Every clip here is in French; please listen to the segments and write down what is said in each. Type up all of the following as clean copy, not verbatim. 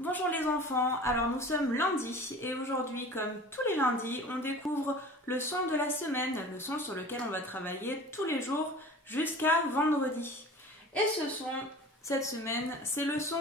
Bonjour les enfants, alors nous sommes lundi et aujourd'hui, comme tous les lundis, on découvre le son de la semaine, le son sur lequel on va travailler tous les jours jusqu'à vendredi. Et ce son, cette semaine, c'est le son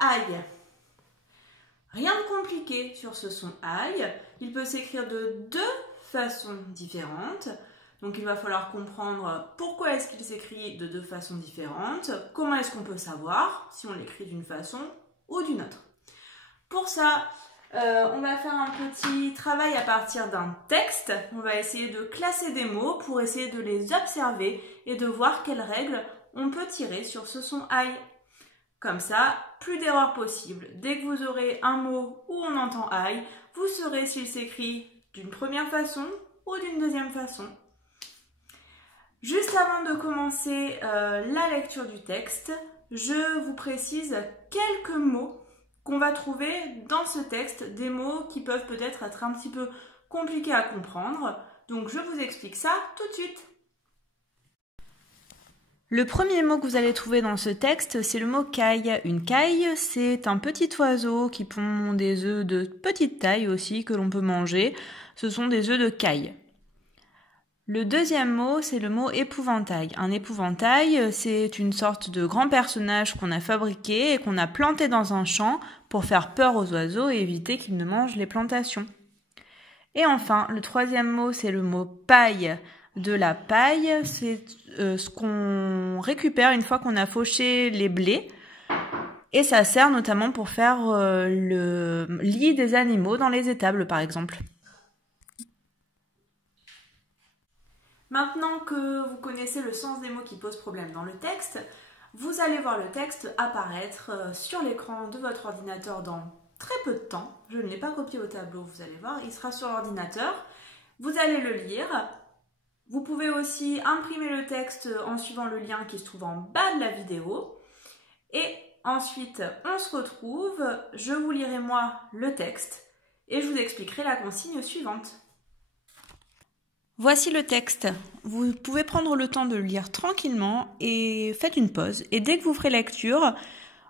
aïe. Rien de compliqué sur ce son aïe, il peut s'écrire de deux façons différentes. Donc il va falloir comprendre pourquoi est-ce qu'il s'écrit de deux façons différentes, comment est-ce qu'on peut savoir si on l'écrit d'une façon ou d'une autre. Pour ça, on va faire un petit travail à partir d'un texte. On va essayer de classer des mots pour essayer de les observer et de voir quelles règles on peut tirer sur ce son aïe. Comme ça, plus d'erreurs possibles. Dès que vous aurez un mot où on entend aïe, vous saurez s'il s'écrit d'une première façon ou d'une deuxième façon. Juste avant de commencer la lecture du texte, je vous précise quelques mots qu'on va trouver dans ce texte, des mots qui peuvent peut-être être un petit peu compliqués à comprendre. Donc je vous explique ça tout de suite. Le premier mot que vous allez trouver dans ce texte, c'est le mot caille. Une caille, c'est un petit oiseau qui pond des œufs de petite taille aussi que l'on peut manger. Ce sont des œufs de caille. Le deuxième mot, c'est le mot épouvantail. Un épouvantail, c'est une sorte de grand personnage qu'on a fabriqué et qu'on a planté dans un champ pour faire peur aux oiseaux et éviter qu'ils ne mangent les plantations. Et enfin, le troisième mot, c'est le mot paille. De la paille, c'est ce qu'on récupère une fois qu'on a fauché les blés. Et ça sert notamment pour faire le lit des animaux dans les étables, par exemple. Maintenant que vous connaissez le sens des mots qui posent problème dans le texte, vous allez voir le texte apparaître sur l'écran de votre ordinateur dans très peu de temps. Je ne l'ai pas copié au tableau, vous allez voir, il sera sur l'ordinateur. Vous allez le lire. Vous pouvez aussi imprimer le texte en suivant le lien qui se trouve en bas de la vidéo. Et ensuite, on se retrouve, je vous lirai moi le texte et je vous expliquerai la consigne suivante. Voici le texte. Vous pouvez prendre le temps de le lire tranquillement et faites une pause. Et dès que vous ferez lecture,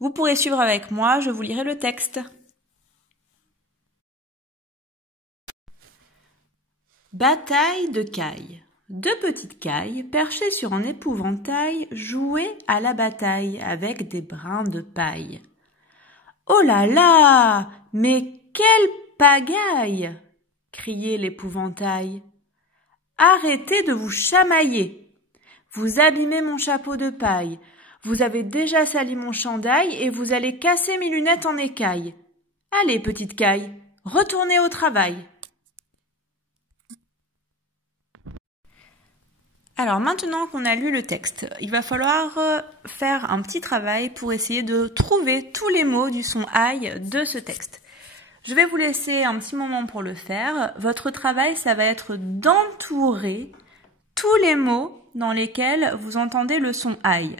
vous pourrez suivre avec moi, je vous lirai le texte. Bataille de cailles. Deux petites cailles, perchées sur un épouvantail, jouaient à la bataille avec des brins de paille. Oh là là! Mais quelle pagaille! Criait l'épouvantail. Arrêtez de vous chamailler. Vous abîmez mon chapeau de paille. Vous avez déjà sali mon chandail et vous allez casser mes lunettes en écailles. Allez, petite caille, retournez au travail. Alors maintenant qu'on a lu le texte, il va falloir faire un petit travail pour essayer de trouver tous les mots du son aïe de ce texte. Je vais vous laisser un petit moment pour le faire. Votre travail, ça va être d'entourer tous les mots dans lesquels vous entendez le son aïe.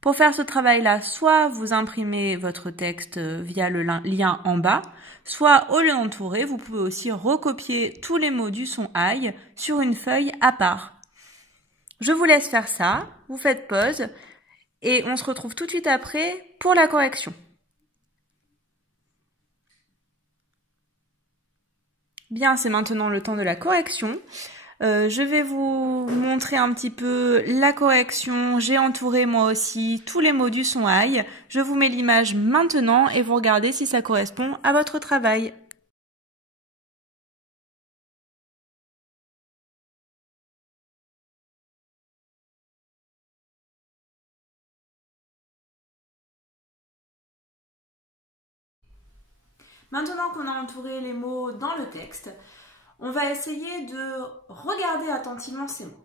Pour faire ce travail-là, soit vous imprimez votre texte via le lien en bas, soit au lieu d'entourer, vous pouvez aussi recopier tous les mots du son aïe sur une feuille à part. Je vous laisse faire ça, vous faites pause et on se retrouve tout de suite après pour la correction. Bien, c'est maintenant le temps de la correction. Je vais vous montrer un petit peu la correction. J'ai entouré moi aussi tous les mots du son aïe. Je vous mets l'image maintenant et vous regardez si ça correspond à votre travail. Maintenant qu'on a entouré les mots dans le texte, on va essayer de regarder attentivement ces mots.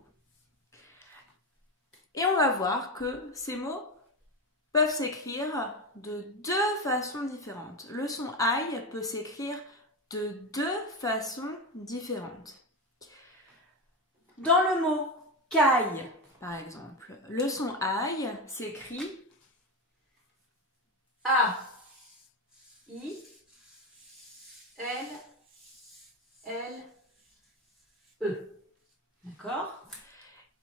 Et on va voir que ces mots peuvent s'écrire de deux façons différentes. Le son aïe peut s'écrire de deux façons différentes. Dans le mot caille, par exemple, le son aïe s'écrit A, I, L, L, E. D'accord?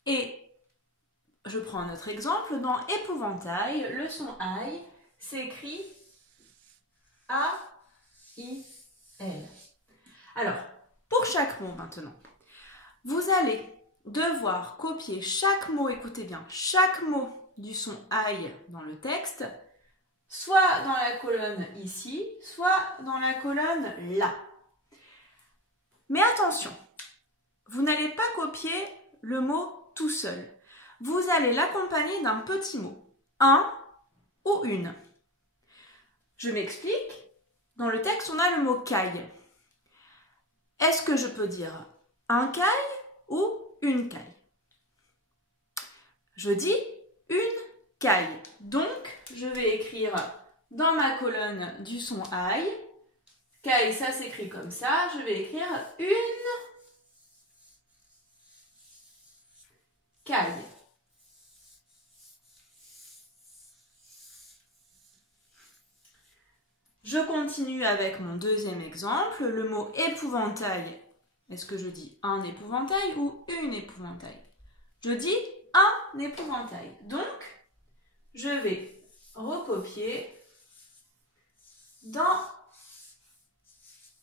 Et je prends un autre exemple. Dans épouvantail, le son aïe s'écrit mots maintenant. Vous allez devoir copier chaque mot, écoutez bien, chaque mot du son aïe dans le texte, soit dans la colonne ici, soit dans la colonne là. Mais attention, vous n'allez pas copier le mot tout seul. Vous allez l'accompagner d'un petit mot, un ou une. Je m'explique. Dans le texte, on a le mot caille. Est-ce que je peux dire un caille ou une caille? Je dis une caille. Donc, je vais écrire dans ma colonne du son aïe. Caille, ça s'écrit comme ça. Je vais écrire une caille. Je continue avec mon deuxième exemple, le mot épouvantail. Est-ce que je dis un épouvantail ou une épouvantail? Je dis un épouvantail. Donc, je vais recopier dans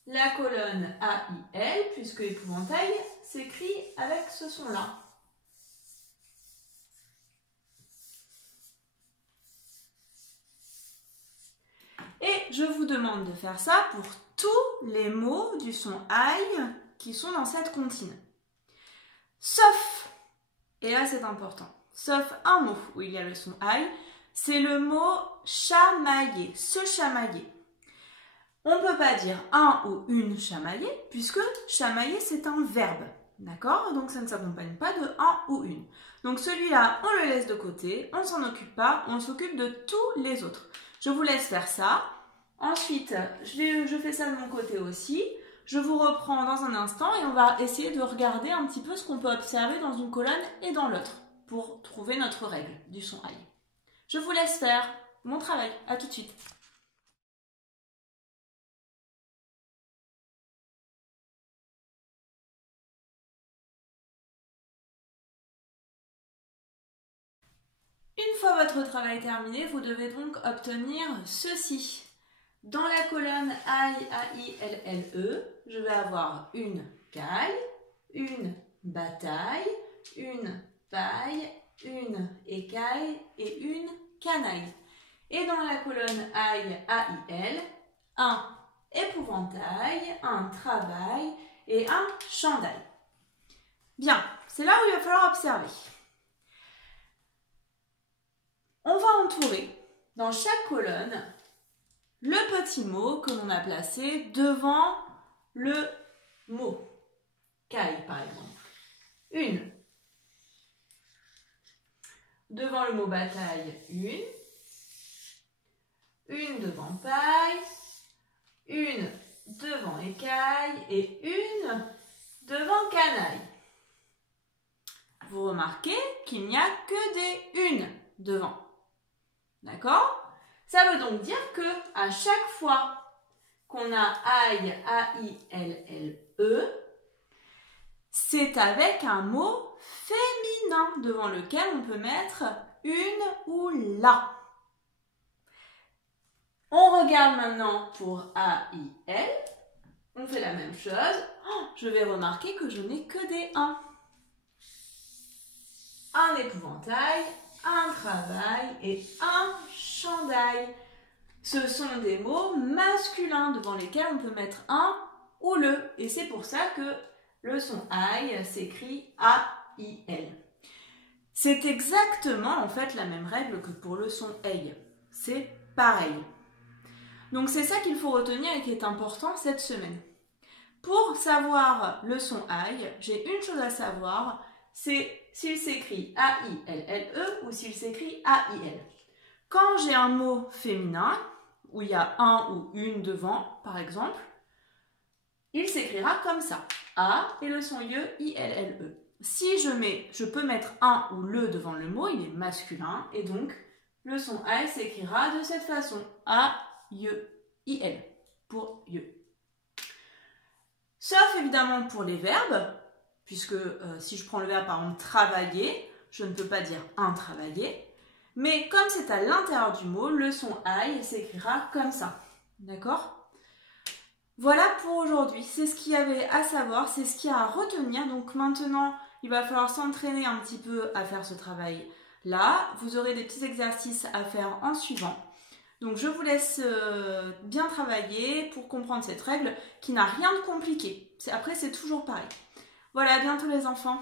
la colonne AIL, puisque épouvantail s'écrit avec ce son-là. Et je vous demande de faire ça pour tous les mots du son aïe qui sont dans cette comptine. Sauf, et là c'est important, sauf un mot où il y a le son aïe, c'est le mot chamailler, se chamailler. On ne peut pas dire un ou une chamailler, puisque chamailler c'est un verbe. D'accord? Donc ça ne s'accompagne pas de un ou une. Donc celui-là, on le laisse de côté, on ne s'en occupe pas, on s'occupe de tous les autres. Je vous laisse faire ça. Ensuite, je fais ça de mon côté aussi. Je vous reprends dans un instant et on va essayer de regarder un petit peu ce qu'on peut observer dans une colonne et dans l'autre pour trouver notre règle du son aïe. Je vous laisse faire mon travail. À tout de suite. Une fois votre travail terminé, vous devez donc obtenir ceci. Dans la colonne A-I-A-I-L-L-E, je vais avoir une caille, une bataille, une paille, une écaille et une canaille. Et dans la colonne A-I-A-I-L, un épouvantail, un travail et un chandail. Bien, c'est là où il va falloir observer. On va entourer dans chaque colonne le petit mot que l'on a placé devant le mot. Caille, par exemple. Une. Devant le mot bataille, une. Une devant paille. Une devant écaille. Et une devant canaille. Vous remarquez qu'il n'y a que des une devant. D'accord? Ça veut donc dire que à chaque fois qu'on a aïe, A-I-L-L-E, c'est avec un mot féminin devant lequel on peut mettre une ou la. On regarde maintenant pour A-I-L. On fait la même chose. Oh, je vais remarquer que je n'ai que des un. Un épouvantail, un travail et un chandail. Ce sont des mots masculins devant lesquels on peut mettre un ou le. Et c'est pour ça que le son aïe s'écrit A-I-L. C'est exactement en fait la même règle que pour le son aïe. C'est pareil. Donc c'est ça qu'il faut retenir et qui est important cette semaine. Pour savoir le son aïe, j'ai une chose à savoir, c'est s'il s'écrit A-I-L-L-E ou s'il s'écrit A-I-L. Quand j'ai un mot féminin, où il y a un ou une devant, par exemple, il s'écrira comme ça. A et le son IE, I-L-L-E. Si je peux mettre un ou le devant le mot, il est masculin, et donc le son I s'écrira de cette façon. A-I-E-I-L, pour IE. Sauf évidemment pour les verbes, puisque si je prends le verbe par exemple travailler, je ne peux pas dire un travailler, mais comme c'est à l'intérieur du mot, le son I s'écrira comme ça. D'accord? Voilà pour aujourd'hui, c'est ce qu'il y avait à savoir, c'est ce qu'il y a à retenir. Donc maintenant, il va falloir s'entraîner un petit peu à faire ce travail-là. Vous aurez des petits exercices à faire en suivant. Donc je vous laisse bien travailler pour comprendre cette règle qui n'a rien de compliqué. Après, c'est toujours pareil. Voilà, à bientôt les enfants.